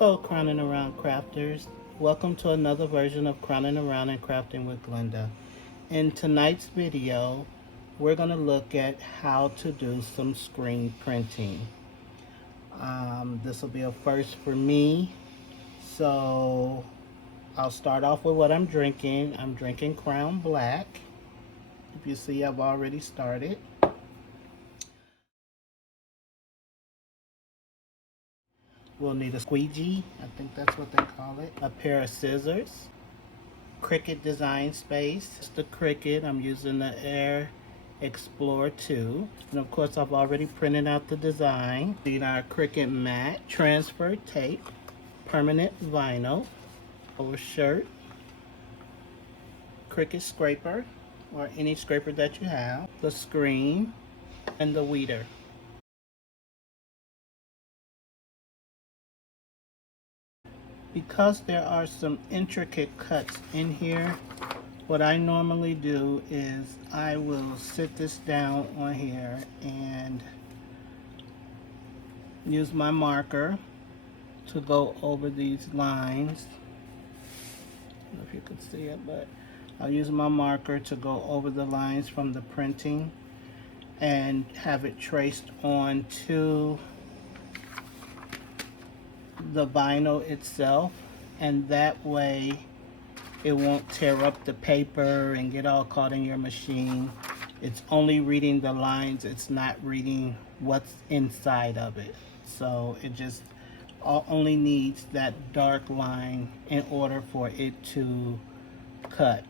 Hello, Crowning Around Crafters. Welcome to another version of Crowning Around and Crafting with Glenda. In tonight's video, we're going to look at how to do some screen printing. This will be a first for me, so I'll start off with what I'm drinking. I'm drinking Crown Black. If you see, I've already started. We'll need a squeegee, I think that's what they call it, a pair of scissors, Cricut design space. It's the Cricut. I'm using the Air Explorer 2. And of course, I've already printed out the design. Need our Cricut Mat, transfer tape, permanent vinyl, over shirt, Cricut Scraper, or any scraper that you have, the screen, and the weeder. Because there are some intricate cuts in here, what I normally do is I will sit this down on here and use my marker to go over these lines. I don't know if you can see it, but I'll use my marker to go over the lines from the printing and have it traced onto the vinyl itself, and that way it won't tear up the paper and get all caught in your machine. It's only reading the lines, it's not reading what's inside of it. So it just only needs that dark line in order for it to cut.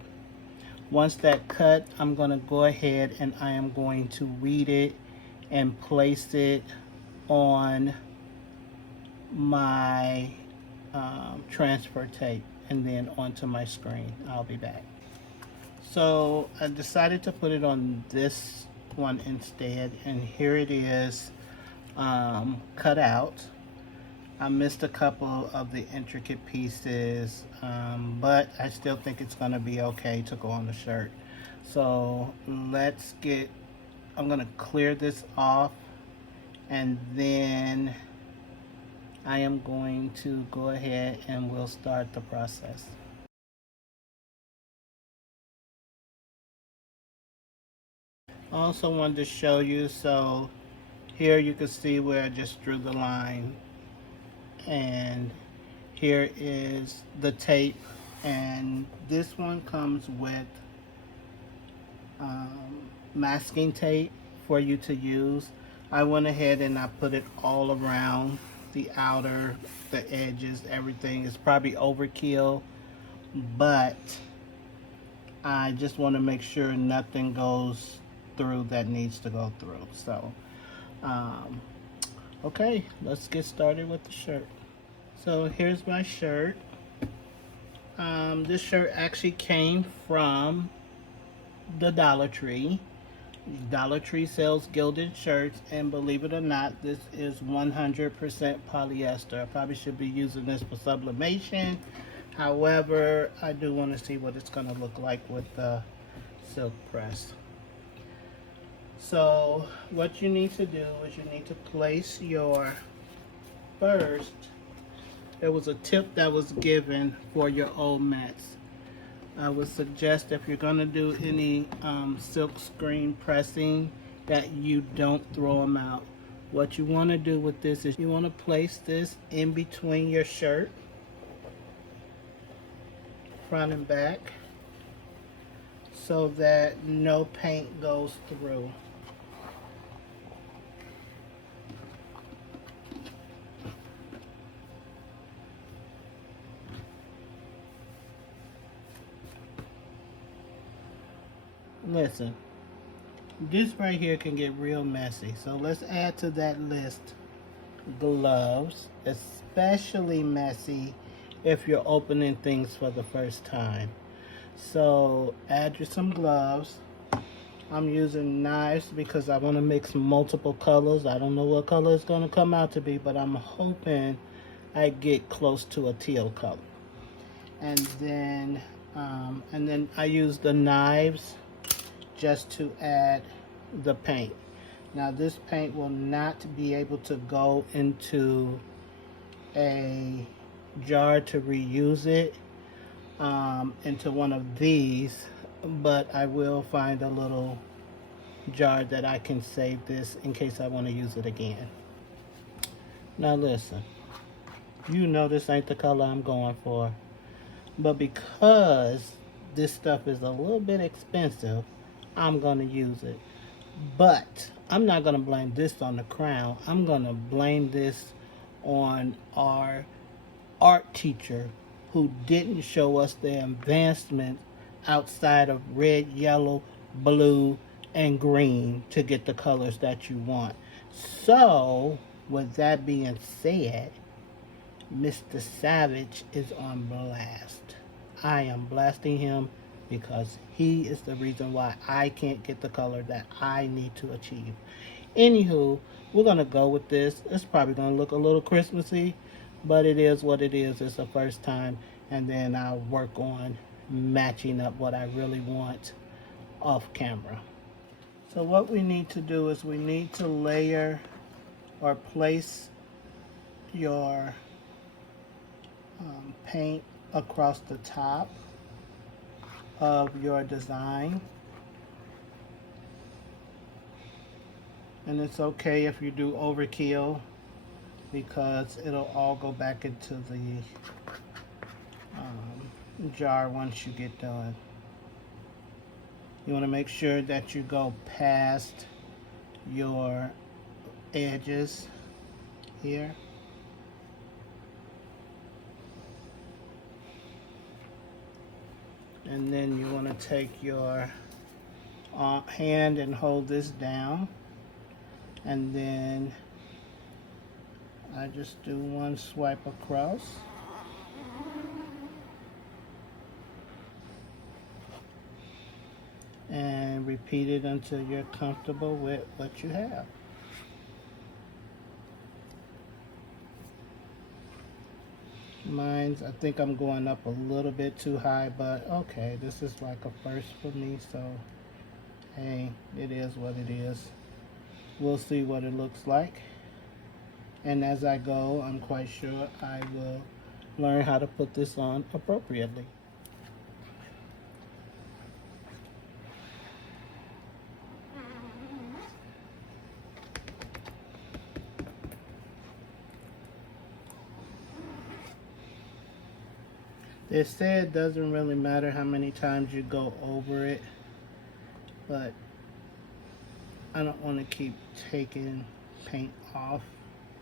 Once that cut, I'm going to go ahead and I am going to read it and place it on my transfer tape and then onto my screen. I'll be back. So I decided to put it on this one instead, and here it is cut out. I missed a couple of the intricate pieces, but I still think it's going to be okay to go on the shirt. So I'm going to clear this off, and then I am going to go ahead and we'll start the process. I also wanted to show you, so here you can see where I just drew the line, and here is the tape, and this one comes with masking tape for you to use. I went ahead and I put it all around the outer, the edges, everything. Is probably overkill, but I just want to make sure nothing goes through that needs to go through. So okay, let's get started with the shirt. So here's my shirt. This shirt actually came from the Dollar Tree. Dollar Tree sells gilded shirts, and believe it or not, this is 100% polyester. I probably should be using this for sublimation. However, I do want to see what it's going to look like with the silk press. So what you need to do is you need to place your first, there was a tip that was given for your old mats. I would suggest if you're going to do any silk screen pressing that you don't throw them out. What you want to do with this is you want to place this in between your shirt, front and back, so that no paint goes through. Listen, this right here can get real messy, so let's add to that list gloves, especially messy if you're opening things for the first time. So add you some gloves. I'm using knives because I want to mix multiple colors. I don't know what color it's going to come out to be, but I'm hoping I get close to a teal color. And then I use the knives just to add the paint. Now this paint will not be able to go into a jar to reuse it into one of these, but I will find a little jar that I can save this in case I want to use it again. Now listen, you know this ain't the color I'm going for, but because this stuff is a little bit expensive, I'm going to use it. But I'm not going to blame this on the crown. I'm going to blame this on our art teacher who didn't show us the advancement outside of red, yellow, blue, and green to get the colors that you want. So, with that being said, Mr. Savage is on blast. I am blasting him because he is the reason why I can't get the color that I need to achieve. Anywho, we're going to go with this. It's probably going to look a little Christmassy, but it is what it is. It's the first time, and then I'll work on matching up what I really want off camera. So what we need to do is we need to layer or place your paint across the top of your design. And it's okay if you do overkill because it'll all go back into the jar once you get done. You want to make sure that you go past your edges here. And then you want to take your hand and hold this down. And then I just do one swipe across. And repeat it until you're comfortable with what you have. Mine's, I think I'm going up a little bit too high, but okay, this is like a first for me, so hey, it is what it is. We'll see what it looks like. And as I go, I'm quite sure I will learn how to put this on appropriately. They say it doesn't really matter how many times you go over it, but I don't want to keep taking paint off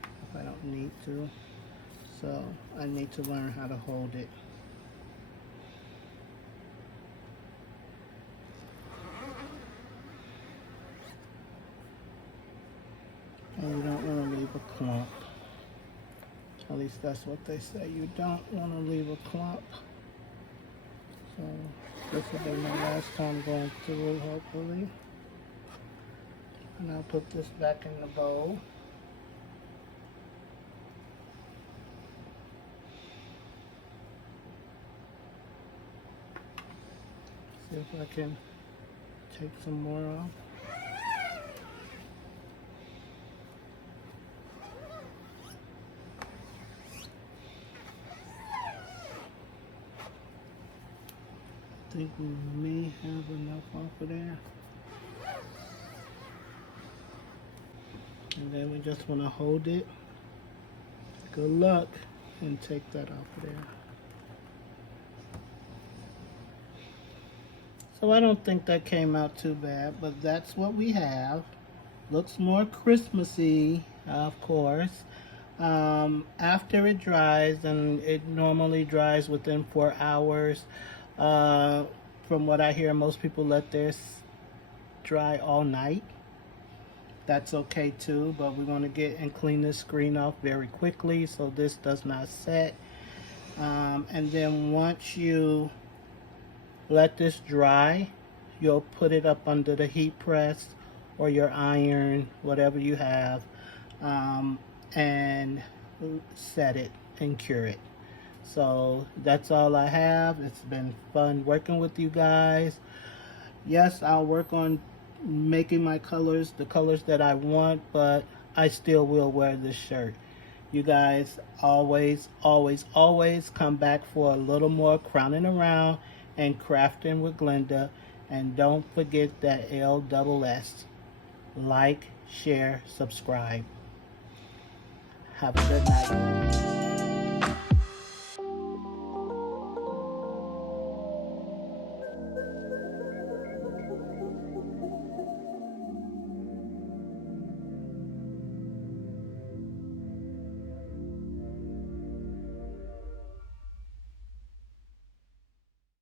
if I don't need to. So I need to learn how to hold it. And you don't want to leave a clump. At least that's what they say. You don't want to leave a clump. So this will be my last time going through, hopefully. And I'll put this back in the bowl. See if I can take some more off. I think we may have enough off of there. And then we just want to hold it. Good luck, and take that off of there. So I don't think that came out too bad, but that's what we have. Looks more Christmassy, of course. After it dries, and it normally dries within 4 hours. From what I hear, most people let theirs dry all night. That's okay too, but we're going to get and clean this screen off very quickly so this does not set. And then once you let this dry, you'll put it up under the heat press or your iron, whatever you have, and set it and cure it. So that's all I have. It's been fun working with you guys. Yes, I'll work on making my colors the colors that I want, but I still will wear this shirt. You guys always, always, always come back for a little more crowning around and crafting with Glenda. And don't forget that LSS. Like, share, subscribe. Have a good night.